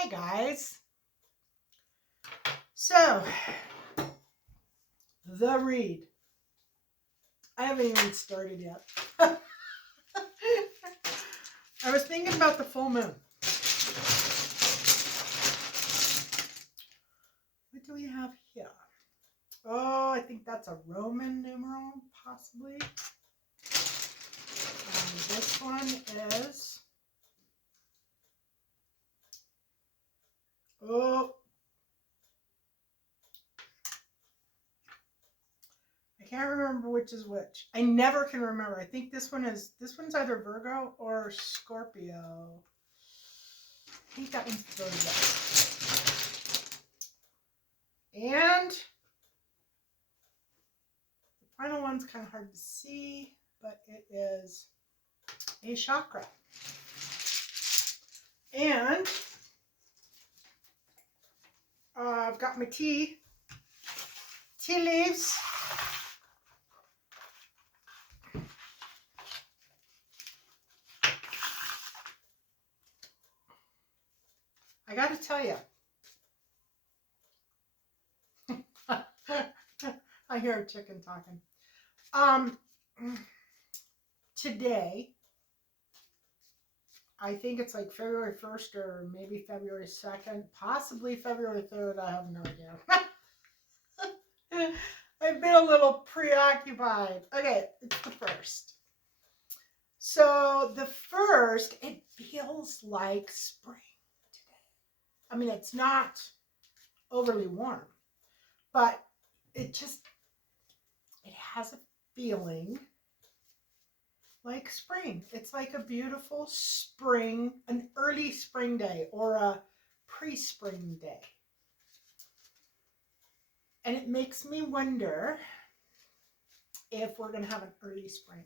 Hi guys. So, the read. I haven't even started yet. I was thinking about the full moon. What do we have here? Oh, I think that's a Roman numeral, possibly. And this one is... Oh, I can't remember which is which. I never can remember. I think this one's either Virgo or Scorpio. I think that one's Virgo. And the final one's kind of hard to see, but it is a chakra. And I've got my tea leaves. I got to tell you, I hear a chicken talking. Today, I think it's like February 1st or maybe February 2nd, possibly February 3rd. I have no idea. I've been a little preoccupied. Okay, it's the 1st. So the 1st, it feels like spring today. I mean, it's not overly warm, but it has a feeling like spring. It's like a beautiful spring, an early spring day or a pre-spring day. And it makes me wonder if we're going to have an early spring.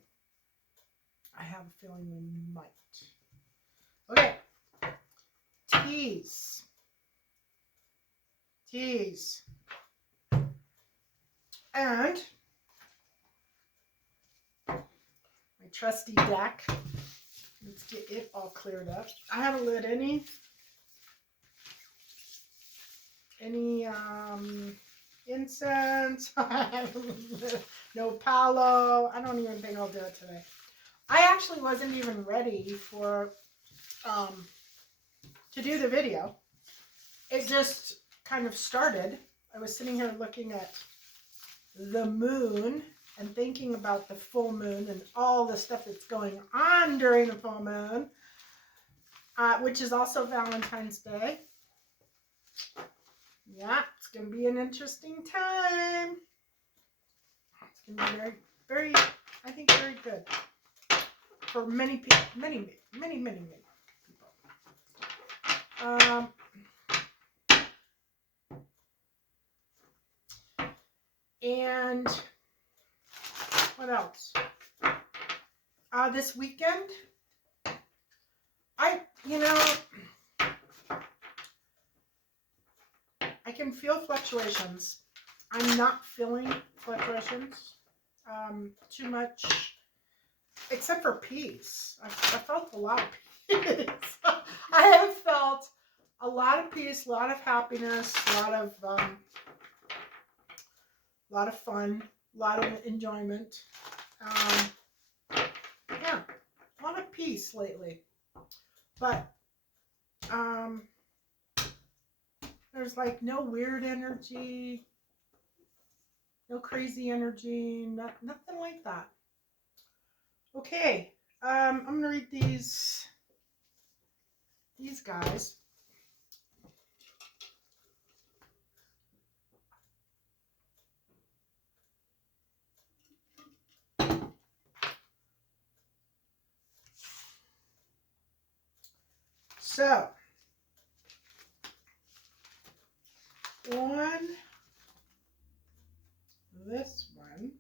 I have a feeling we might. Okay. Teas. And my trusty deck. Let's get it all cleared up. I haven't lit any incense. No palo. I don't even think I'll do it today. I actually wasn't even ready for to do the video. It just kind of started. I was sitting here looking at the moon and thinking about the full moon and all the stuff that's going on during the full moon, which is also Valentine's Day. Yeah, it's going to be an interesting time. It's going to be very, very, I think very good for many people, many people. And what else? This weekend, I can feel fluctuations. I'm not feeling fluctuations too much, except for peace. I felt a lot of peace. I have felt a lot of peace, a lot of happiness, a lot of fun, a lot of enjoyment. Yeah, a lot of peace lately. But there's like no weird energy, no crazy energy, nothing like that. Okay, I'm gonna read these guys. So, on this one,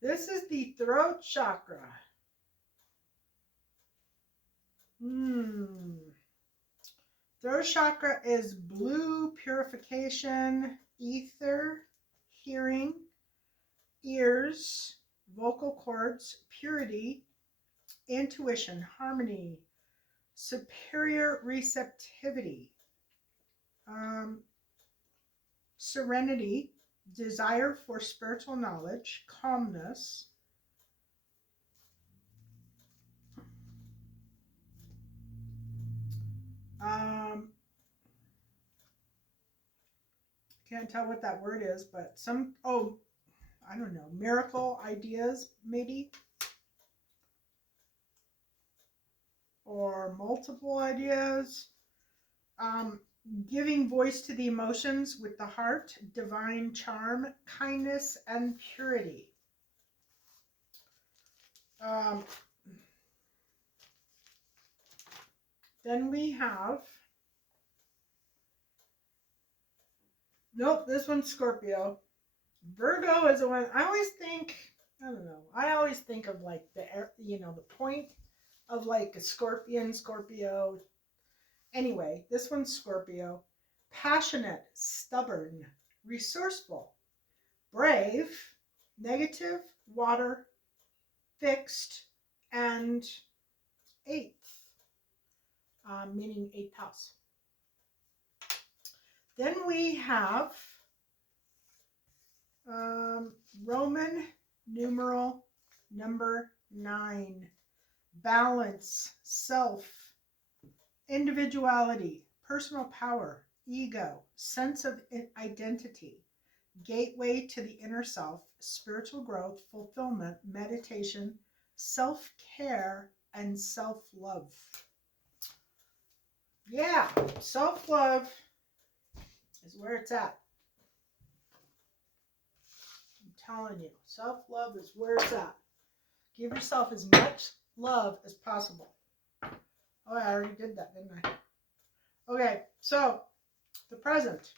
this is the throat chakra. Throat chakra is blue, purification, ether, hearing, ears, vocal cords, purity, intuition, harmony, superior receptivity, serenity, desire for spiritual knowledge, calmness, can't tell what that word is, but I don't know, miracle ideas maybe, or multiple ideas. Giving voice to the emotions with the heart, divine charm, kindness, and purity. Then we have, nope, this one's Scorpio. Virgo is the one, I always think, I don't know, I always think of like the point of like a scorpion, Scorpio. Anyway, this one's Scorpio. Passionate, stubborn, resourceful, brave, negative, water, fixed, and eighth, meaning eighth house. Then we have Roman numeral number 9. Balance, self, individuality, personal power, ego, sense of identity, gateway to the inner self, spiritual growth, fulfillment, meditation, self-care, and self-love. Yeah, self-love is where it's at. I'm telling you, self-love is where it's at. Give yourself as much love as possible. Oh, I already did that, didn't I? Okay, so the present.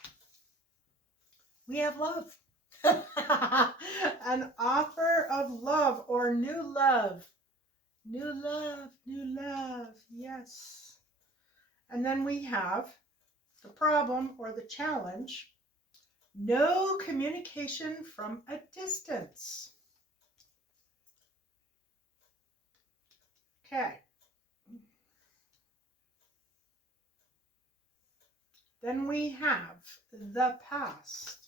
We have love. An offer of love or new love. New love, new love, yes. And then we have the problem or the challenge. No communication from a distance. Okay. Then we have the past.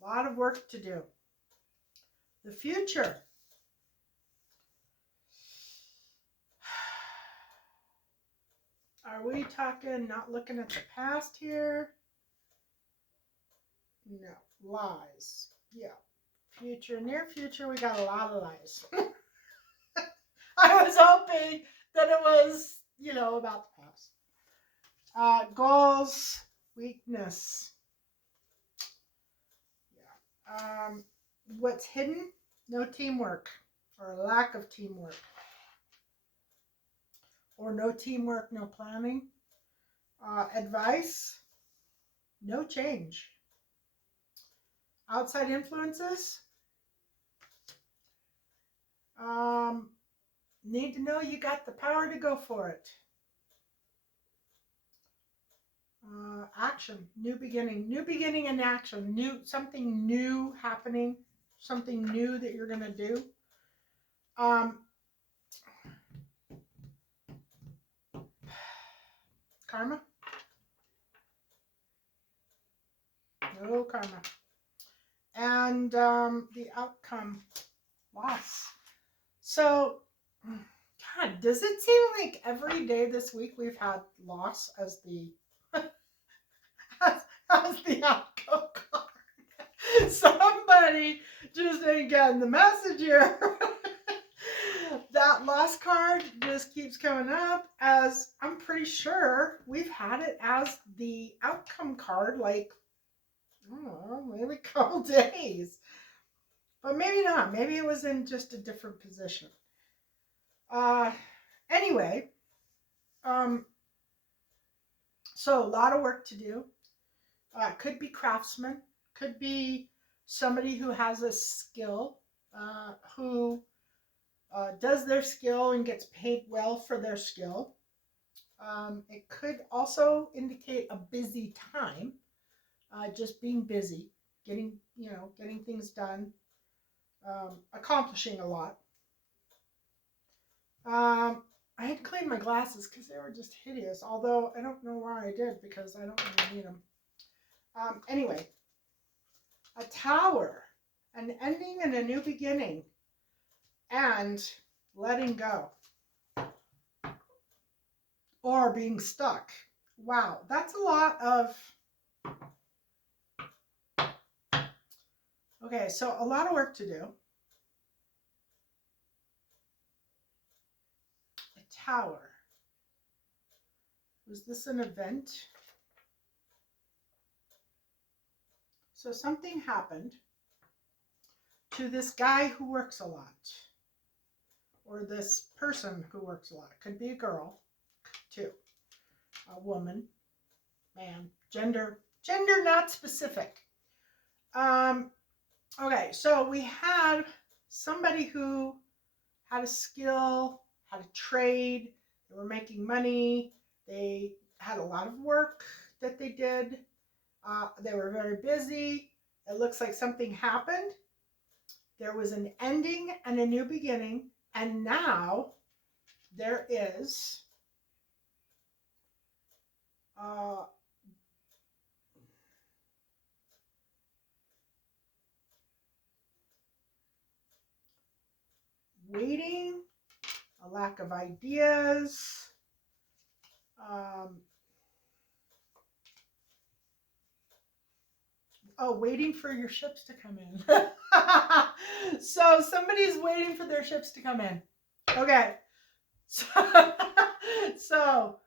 A lot of work to do. The future. Are we talking not looking at the past here? No, lies. Yeah. Future, near future, we got a lot of lies. I was hoping that it was, about the past. Goals, weakness. Yeah. What's hidden? No teamwork or lack of teamwork. Or no teamwork, no planning. Advice, no change. Outside influences, need to know you got the power to go for it. Action, new beginning and action, something new happening, something new that you're gonna do. Karma, no karma, and the outcome, loss. So, God, does it seem like every day this week we've had loss as the as the outcome card? Somebody just ain't getting the message here. That loss card just keeps coming up, as I'm pretty sure we've had it as the outcome card, like, I don't know, maybe a couple days. But maybe not. Maybe it was in just a different position. Anyway, so a lot of work to do. Could be craftsman, could be somebody who has a skill, who does their skill and gets paid well for their skill. It could also indicate a busy time, just being busy, getting things done, accomplishing a lot. I had to clean my glasses because they were just hideous. Although I don't know why I did because I don't really need them. Anyway, a tower, an ending and a new beginning, and letting go or being stuck. Wow, that's a lot of. Okay, so a lot of work to do. A tower. Was this an event? So something happened to this guy who works a lot, or this person who works a lot. It could be a girl, too, a woman, man, gender not specific. Okay, so we had somebody who had a skill, had a trade, they were making money, they had a lot of work that they did, they were very busy. It looks like something happened. There was an ending and a new beginning, and now there is waiting, a lack of ideas, waiting for your ships to come in. So somebody's waiting for their ships to come in. Okay. So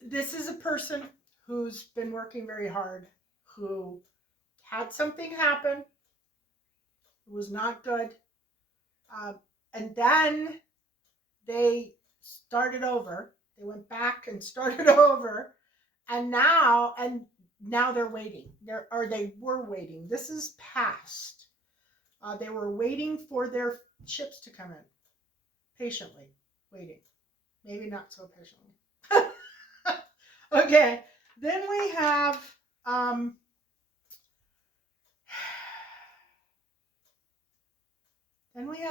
this is a person who's been working very hard, who had something happen. It was not good. And then they started over. They went back and started over. And now they're waiting. They were waiting. This is past. They were waiting for their ships to come in. Patiently waiting. Maybe not so patiently. Okay. Then we have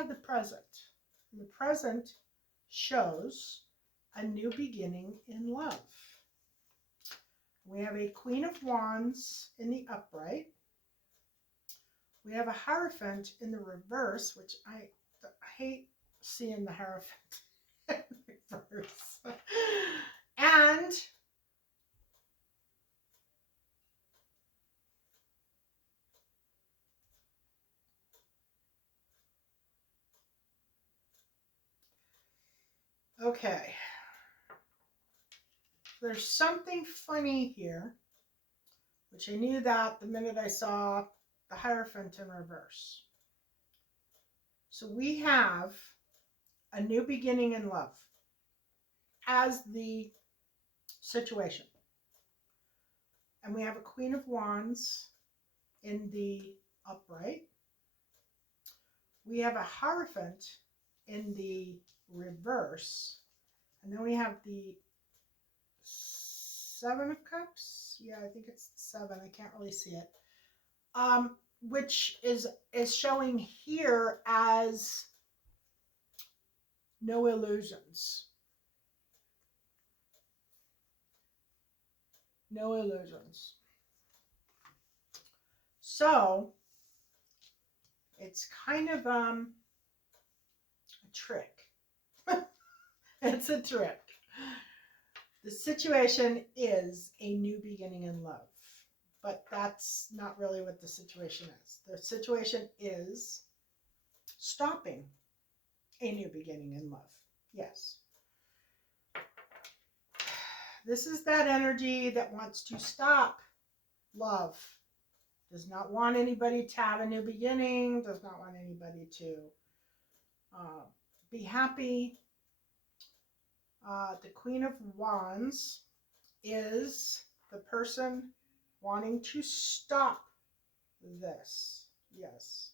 the present. And the present shows a new beginning in love. We have a Queen of Wands in the upright. We have a Hierophant in the reverse, which I hate seeing the Hierophant in reverse. And okay, there's something funny here, which I knew that the minute I saw the Hierophant in reverse. So we have a new beginning in love as the situation. And we have a Queen of Wands in the upright. We have a Hierophant in the reverse. And then we have the Seven of Cups. Yeah, I think it's 7. I can't really see it. Which is showing here as no illusions. No illusions. So it's kind of a trick. It's a trick. The situation is a new beginning in love, but that's not really what the situation is. The situation is stopping a new beginning in love. Yes. This is that energy that wants to stop love. Does not want anybody to have a new beginning. Does not want anybody to be happy. The Queen of Wands is the person wanting to stop this. Yes.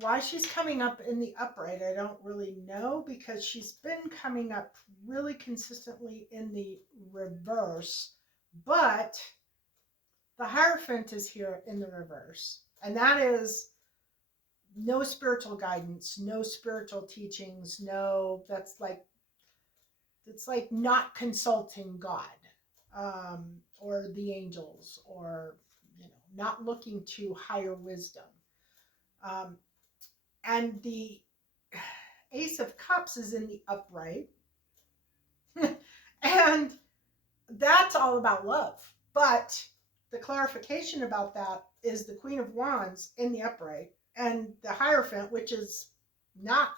Why she's coming up in the upright, I don't really know, because she's been coming up really consistently in the reverse, but the Hierophant is here in the reverse, and that is no spiritual guidance, no spiritual teachings, no, it's like not consulting God, or the angels, or not looking to higher wisdom. Um, and the Ace of Cups is in the upright, and that's all about love. But the clarification about that is the Queen of Wands in the upright and the Hierophant, which is not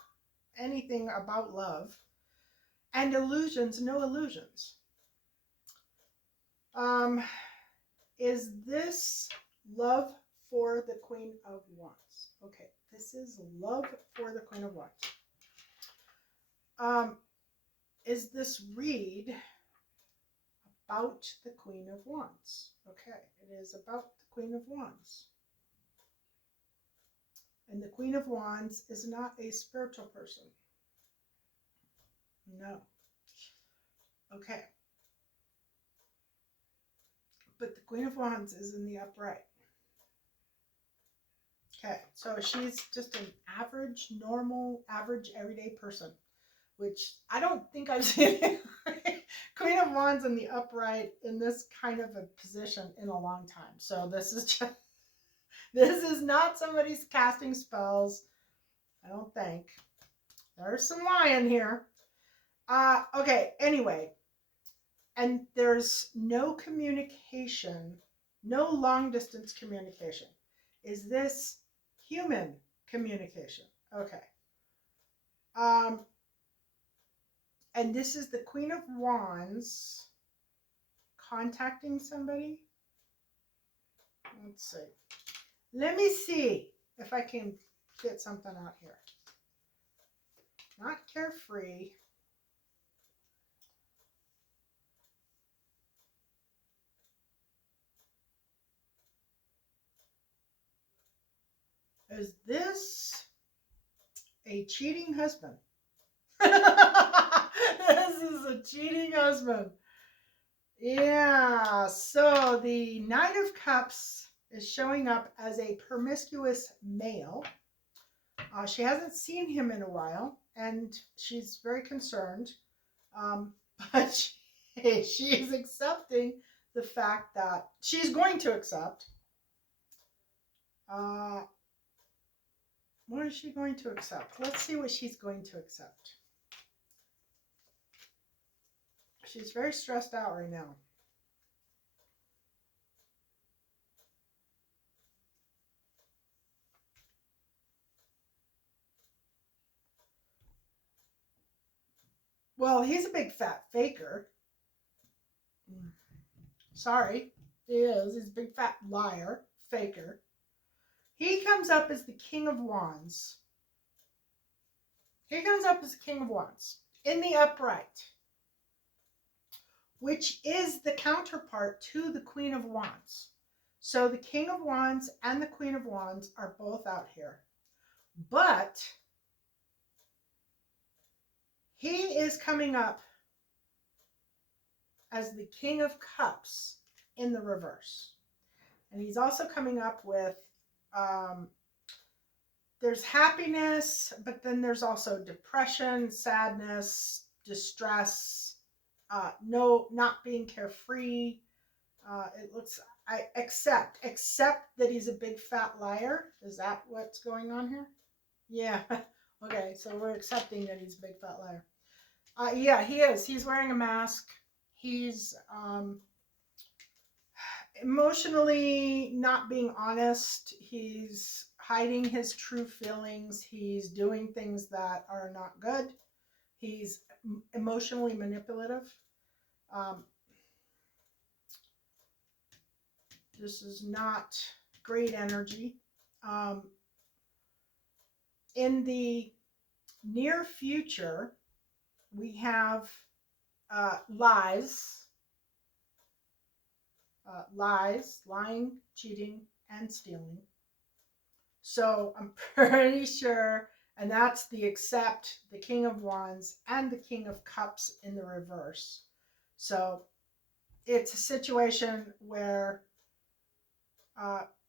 anything about love, and illusions, no illusions. Is this love for the Queen of Wands? Okay, this is love for the Queen of Wands. Is this read about the Queen of Wands? Okay, it is about the Queen of Wands. And the Queen of Wands is not a spiritual person. No. Okay. But the Queen of Wands is in the upright. Okay, so she's just an average, normal, average, everyday person, which I don't think I've seen Queen of Wands in the upright in this kind of a position in a long time. So this is not somebody's casting spells. I don't think. There's some lying here. Okay, anyway. And there's no communication, no long distance communication. Is this human communication? Okay. And this is the Queen of Wands contacting somebody. Let's see. Let me see if I can get something out here. Not carefree. Is this a cheating husband? This is a cheating husband. Yeah, so the Knight of Cups is showing up as a promiscuous male. She hasn't seen him in a while, and she's very concerned. But she's accepting the fact that she's going to accept. What is she going to accept? Let's see what she's going to accept. She's very stressed out right now. Well, he's a big fat faker. Sorry, he is. He's a big fat liar, faker. He comes up as the King of Wands. He comes up as the King of Wands in the upright, which is the counterpart to the Queen of Wands. So the King of Wands and the Queen of Wands are both out here. But he is coming up as the King of Cups in the reverse. And he's also coming up with, there's happiness, but then there's also depression, sadness, distress, not being carefree. It looks, I accept that he's a big fat liar. Is that what's going on here? Yeah. Okay, so we're accepting that he's a big fat liar. Yeah, he is. He's wearing a mask. He's emotionally not being honest. He's hiding his true feelings. He's doing things that are not good. He's emotionally manipulative. This is not great energy. In the near future, we have lies, lying, cheating, and stealing. So I'm pretty sure, and that's the accept, the King of Wands, and the King of Cups in the reverse. So it's a situation where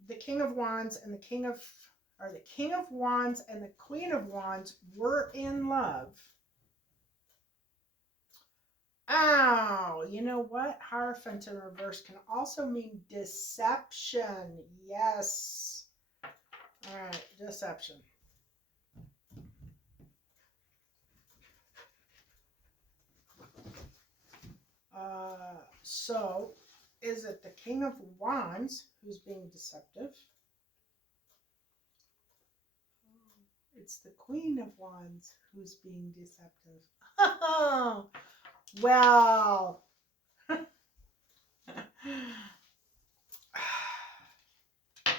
the King of Wands and the King of or the King of Wands and the Queen of Wands were in love. Oh, you know what? Hierophant in reverse can also mean deception. Yes. All right, deception. So is it the King of Wands who's being deceptive? It's the Queen of Wands who's being deceptive. Oh, well.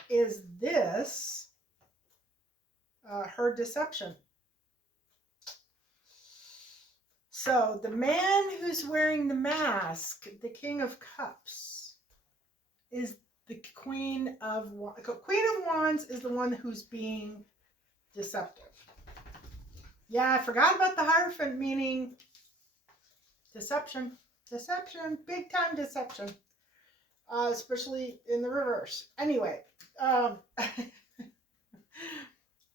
Is this her deception? So the man who's wearing the mask, the King of Cups, is the Queen of Wands. Queen of Wands is the one who's being deceptive. Yeah, I forgot about the Hierophant meaning deception. Deception, big time deception. Especially in the reverse. Anyway,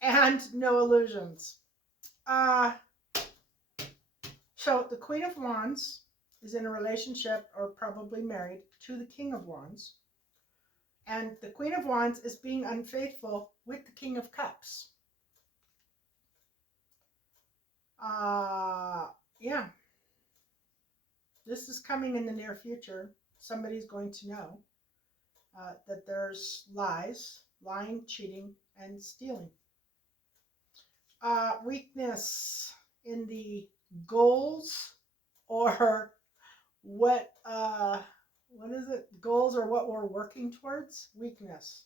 and no illusions. So the Queen of Wands is in a relationship or probably married to the King of Wands. And the Queen of Wands is being unfaithful with the King of Cups. Yeah. This is coming in the near future. Somebody's going to know that there's lies, lying, cheating, and stealing. Weakness in the goals, or what is it? Goals or what we're working towards? Weakness.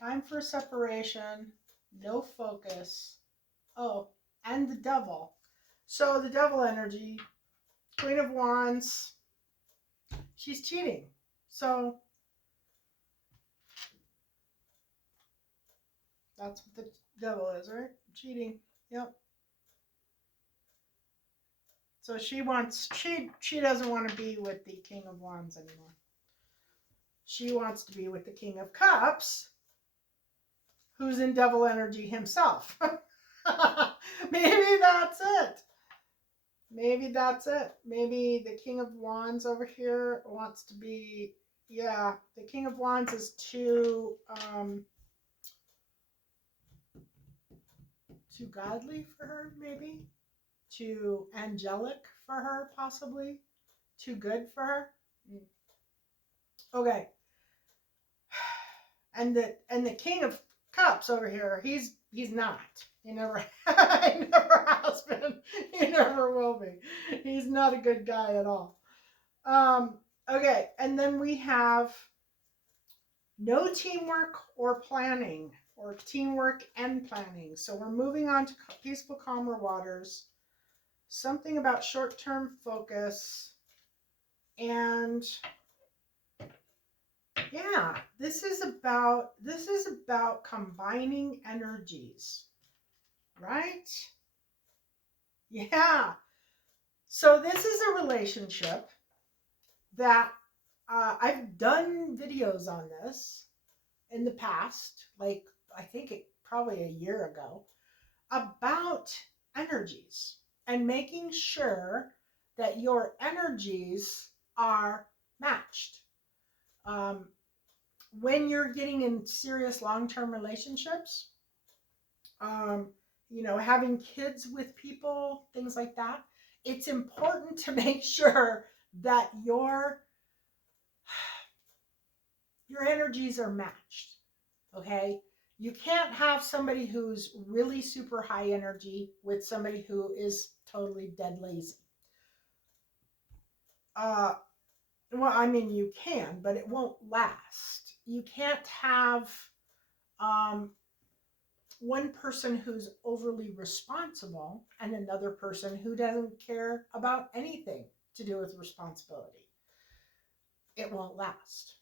Time for separation, no focus. Oh, and the devil. So the devil energy, Queen of Wands, she's cheating. So that's what the devil is, right? Cheating. Yep. So she doesn't want to be with the King of Wands anymore. She wants to be with the King of Cups, who's in devil energy himself. Maybe that's it. Maybe that's it. Maybe the King of Wands over here wants to be, yeah, the King of Wands is too godly for her, maybe. Too angelic for her, possibly. Too good for her. Okay. And the King of Cups over here, he's not. He never has been. He never will be. He's not a good guy at all. Okay, and then we have no teamwork or planning, or teamwork and planning. So we're moving on to peaceful, calmer waters. Something about short-term focus. And yeah, this is about combining energies, right? Yeah. So this is a relationship that I've done videos on this in the past, like I think probably a year ago, about energies and making sure that your energies are matched. When you're getting in serious long-term relationships, having kids with people, things like that, it's important to make sure that your energies are matched. Okay? You can't have somebody who's really super high energy with somebody who is totally dead lazy. Well, I mean, you can, but it won't last. You can't have one person who's overly responsible and another person who doesn't care about anything to do with responsibility. It won't last.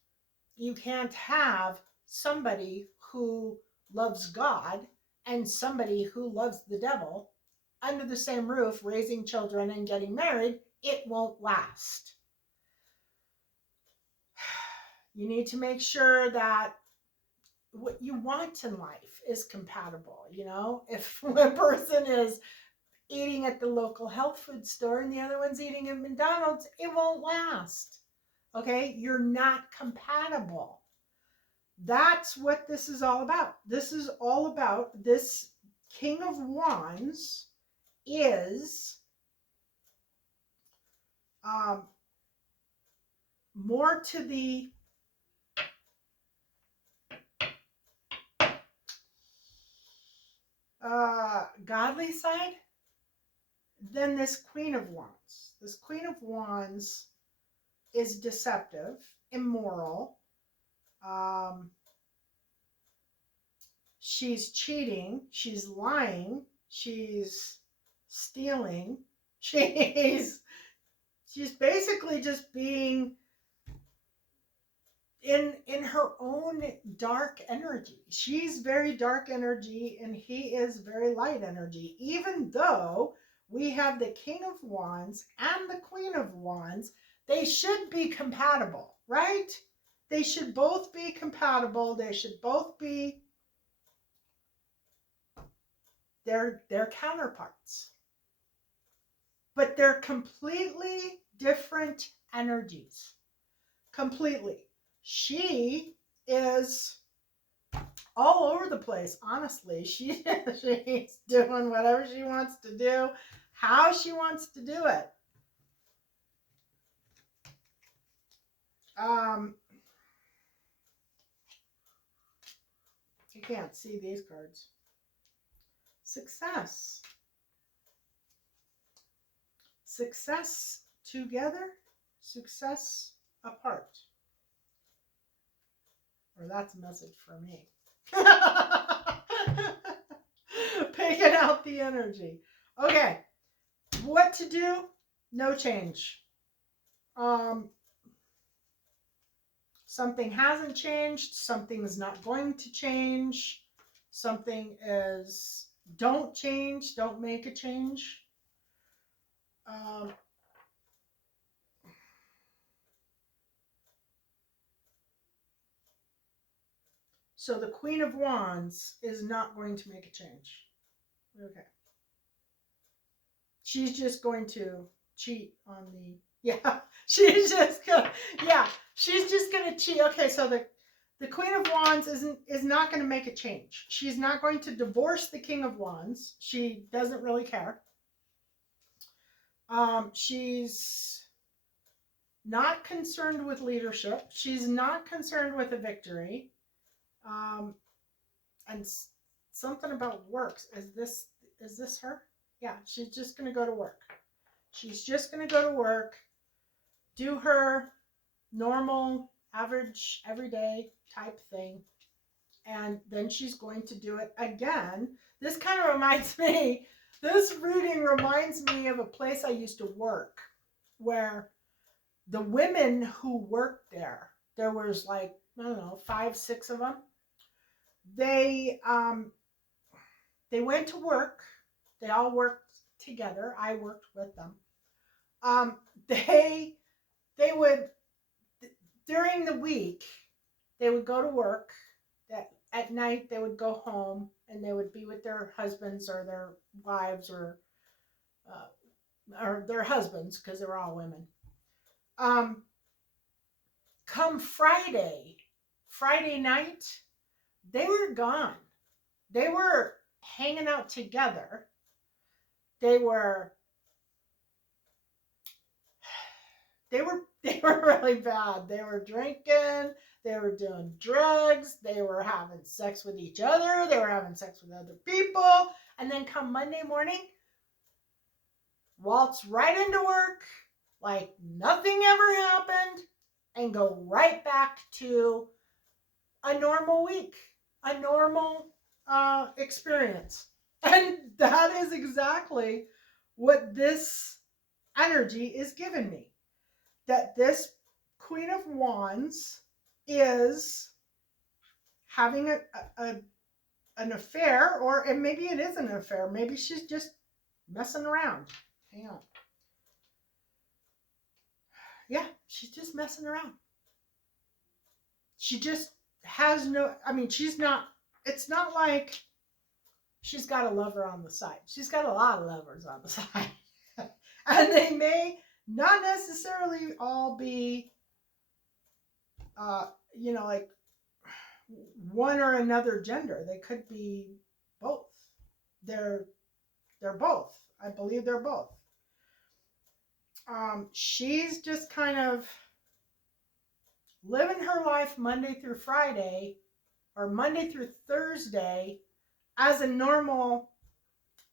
You can't have somebody who loves God and somebody who loves the devil under the same roof, raising children and getting married. It won't last. You need to make sure that what you want in life is compatible. You know, if one person is eating at the local health food store and the other one's eating at McDonald's, it won't last. Okay, you're not compatible. That's what this is all about. This is all about this King of Wands is more to the godly side than this Queen of Wands. This Queen of Wands is deceptive, immoral. She's cheating, she's lying, she's stealing, she's basically just being in her own dark energy. She's very dark energy and he is very light energy. Even though we have the King of Wands and the Queen of Wands, they should be compatible, right? They should both be compatible. They should both be their counterparts. But they're completely different energies. Completely. She is all over the place, honestly. She's doing whatever she wants to do, how she wants to do it. You can't see these cards. Success. Success together, success apart. Or that's a message for me. Picking out the energy. Okay. What to do? No change. Something hasn't changed. Something is not going to change. Something is don't change. Don't make a change. So the Queen of Wands is not going to make a change. Okay. She's just going to cheat on the, she's just going to cheat. Okay, so the Queen of Wands is not going to make a change. She's not going to divorce the King of Wands. She doesn't really care. She's not concerned with leadership. She's not concerned with a victory. And something about works. Is this her? Yeah, she's just going to go to work. She's just going to go to work, do her normal, average, everyday type thing, and then she's going to do it again. This kind of reminds me, this reading reminds me of a place I used to work where the women who worked there was like, I don't know, 5, 6 of them. They went to work. They all worked together. I worked with them. They would, during the week, they would go to work. At night, they would go home and they would be with their husbands or their wives or their husbands, because they were all women. Come Friday night, they were gone. They were hanging out together. They were really bad. They were drinking, they were doing drugs, they were having sex with each other, they were having sex with other people, and then come Monday morning, waltz right into work like nothing ever happened and go right back to a normal week, a normal experience. And that is exactly what this energy is giving me. That this Queen of Wands is having an affair, and maybe it isn't an affair. Maybe she's just messing around. Hang on. Yeah, she's just messing around. she just has no, I mean, she's not, it's not like she's got a lover on the side. She's got a lot of lovers on the side. And they may not necessarily all be, like one or another gender. They could be both. They're both. I believe they're both. She's just kind of living her life Monday through Friday or Monday through Thursday as a normal,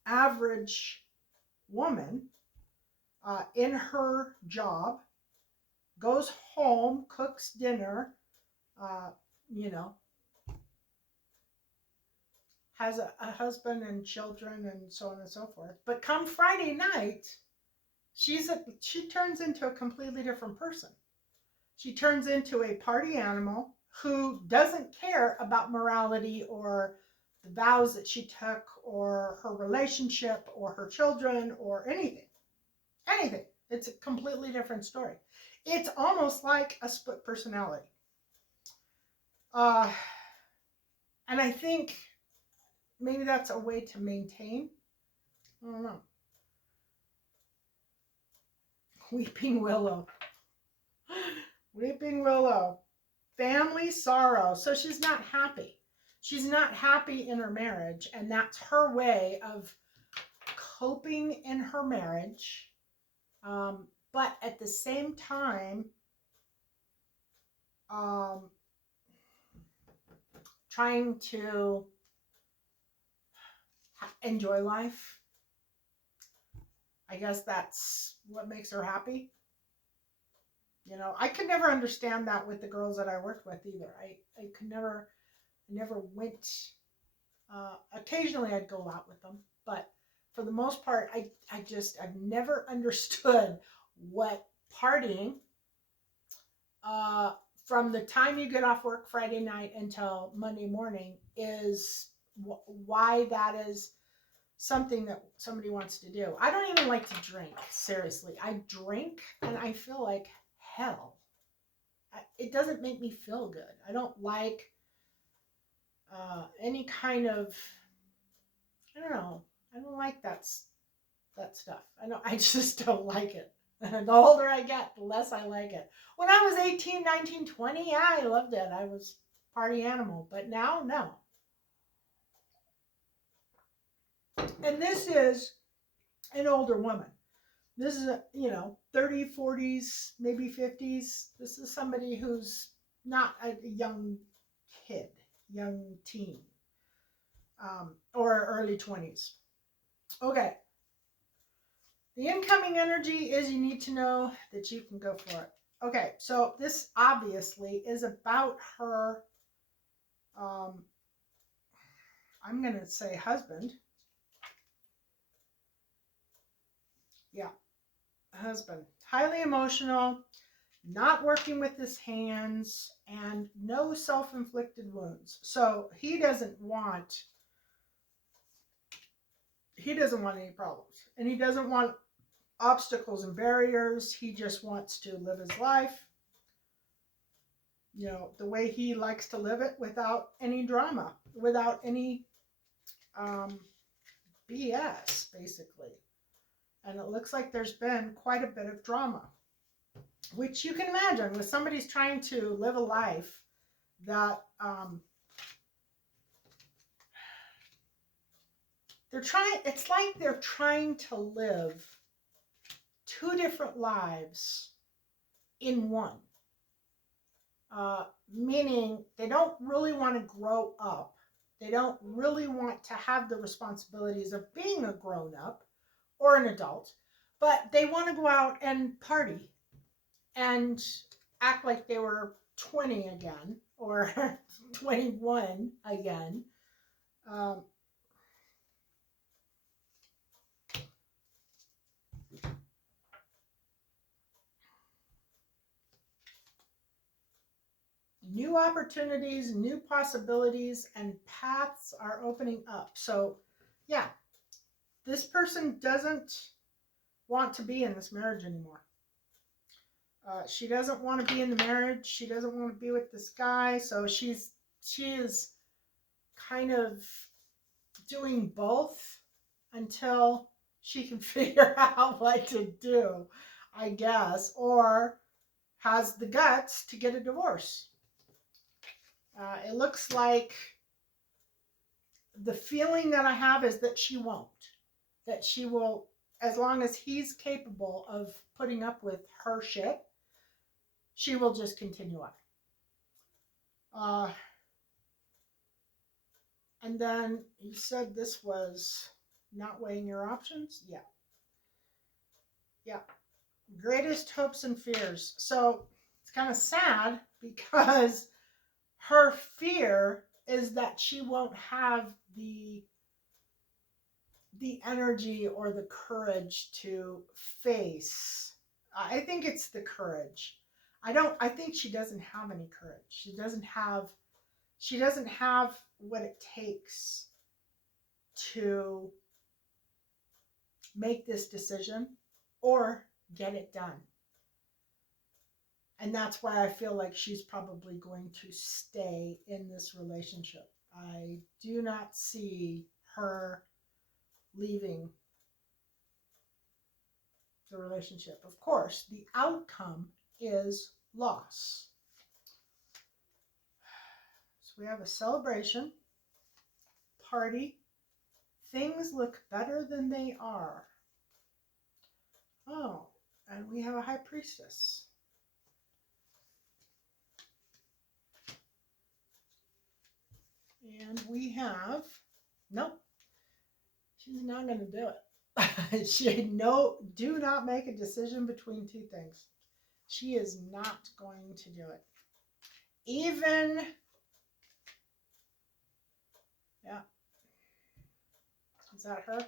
average woman in her job, goes home, cooks dinner, uh, you know, has a husband and children and so on and so forth. But come Friday night, she turns into a completely different person. She turns into a party animal who doesn't care about morality or the vows that she took or her relationship or her children or anything. Anything. It's a completely different story. It's almost like a split personality. And I think maybe that's a way to maintain. I don't know. Weeping Willow. Weeping Willow. Family sorrow. So she's not happy. She's not happy in her marriage, and that's her way of coping in her marriage. But at the same time, trying to enjoy life. I guess that's what makes her happy. I could never understand that with the girls that I worked with either. I could never went. Occasionally I'd go out with them, but for the most part, I've never understood what partying, from the time you get off work Friday night until Monday morning is, why that is something that somebody wants to do. I don't even like to drink, seriously. I drink and I feel like hell. It doesn't make me feel good. I don't like any kind of, I don't know. I don't like that stuff. I just don't like it. The older I get, the less I like it. When I was 18, 19, 20, yeah, I loved it. I was party animal. But now, no. And this is an older woman. This is 30, 40s, maybe 50s. This is somebody who's not a young kid, young teen, or early 20s. Okay. The incoming energy is, you need to know that you can go for it. Okay, so this obviously is about her, I'm going to say husband. Yeah, husband. Highly emotional, not working with his hands, and no self-inflicted wounds. So he doesn't want any problems. And he doesn't want obstacles and barriers. He just wants to live his life, the way he likes to live it, without any drama, without any BS, basically. And it looks like there's been quite a bit of drama, which you can imagine with somebody's trying to live a life that it's like they're trying to live two different lives in one. Meaning they don't really want to grow up. They don't really want to have the responsibilities of being a grown-up or an adult, but they want to go out and party and act like they were 20 again or 21 again. New opportunities, new possibilities, and paths are opening up. So, yeah, this person doesn't want to be in this marriage anymore. She doesn't want to be in the marriage. She doesn't want to be with this guy. So she is kind of doing both until she can figure out what to do, I guess, or has the guts to get a divorce. It looks like the feeling that I have is that she won't. That she will, as long as he's capable of putting up with her shit, she will just continue on. And then you said this was not weighing your options? Yeah. Yeah. Greatest hopes and fears. So it's kind of sad because her fear is that she won't have the energy or the courage to face. I think it's the courage. I think she doesn't have any courage. She doesn't have what it takes to make this decision or get it done. And that's why I feel like she's probably going to stay in this relationship. I do not see her leaving the relationship. Of course, the outcome is loss. So we have a celebration, party. Things look better than they are. Oh, and we have a high priestess. And we have, nope, she's not going to do it. Do not make a decision between two things. She is not going to do it. Even, yeah, is that her?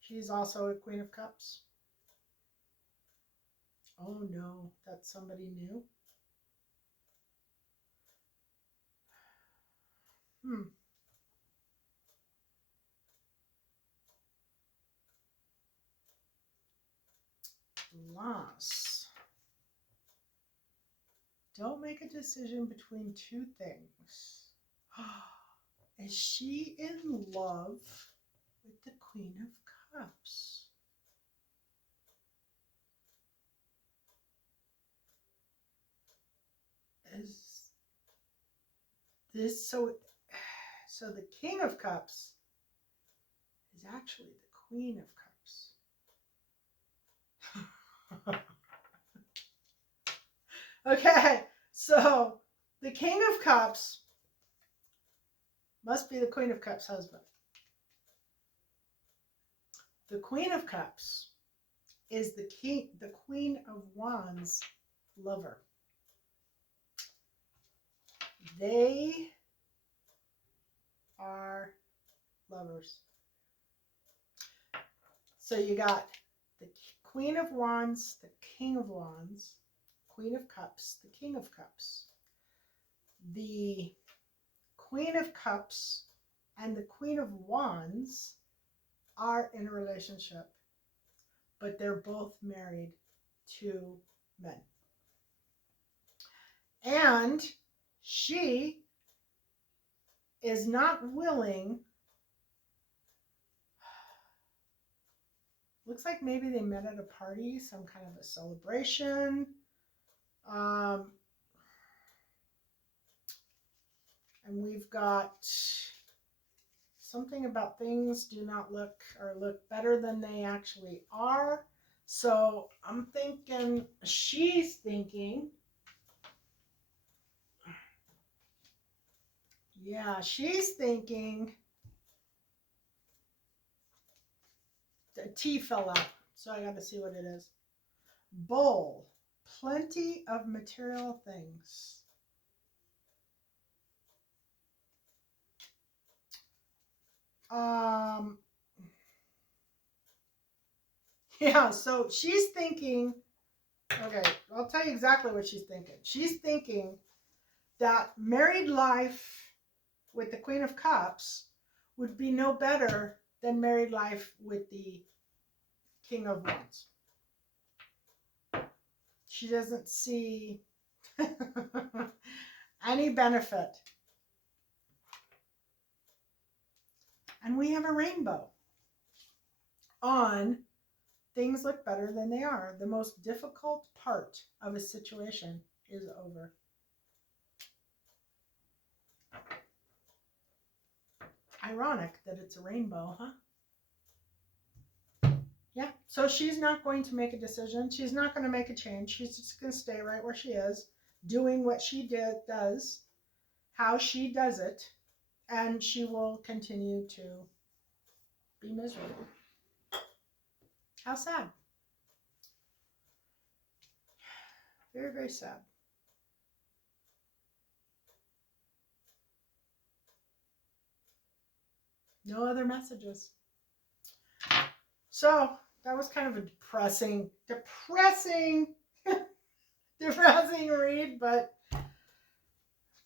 She's also a Queen of Cups. Oh no, that's somebody new. Loss. Don't make a decision between two things. Is she in love with the Queen of Cups? Is this so? So the King of Cups is actually the Queen of Cups. Okay, so the King of Cups must be the Queen of Cups' husband. The Queen of Cups is the Queen of Wands' lover. They are lovers. So you got the Queen of Wands, the King of Wands, Queen of Cups, the King of Cups. The Queen of Cups and the Queen of Wands are in a relationship, but they're both married to men. And she is not willing. Looks like maybe they met at a party, some kind of a celebration. And we've got something about things do not look better than they actually are. So I'm thinking, she's thinking, yeah, she's thinking, the T fell out, so I got to see what it is. Bowl, plenty of material things. Yeah, so she's thinking, okay, I'll tell you exactly what she's thinking. She's thinking that married life with the Queen of Cups would be no better than married life with the King of Wands. She doesn't see any benefit. And we have a rainbow on things look better than they are. The most difficult part of a situation is over. Ironic that it's a rainbow, huh? Yeah, so she's not going to make a decision. She's not going to make a change. She's just going to stay right where she is, doing what she does, how she does it, and she will continue to be miserable. How sad. Very, very sad. No other messages. So that was kind of a depressing read, but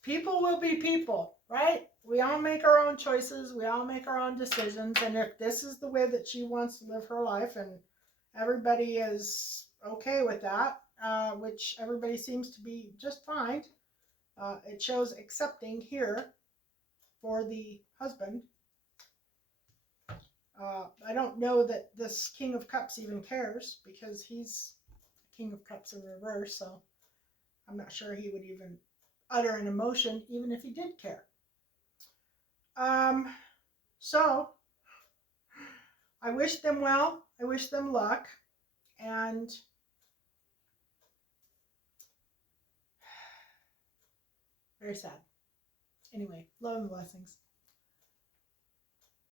people will be people, right? We all make our own choices. We all make our own decisions. And if this is the way that she wants to live her life and everybody is okay with that, which everybody seems to be just fine, it shows accepting here for the husband. I don't know that this King of Cups even cares because he's King of Cups in reverse, so I'm not sure he would even utter an emotion even if he did care. So I wish them well. I wish them luck. And very sad. Anyway, love and blessings.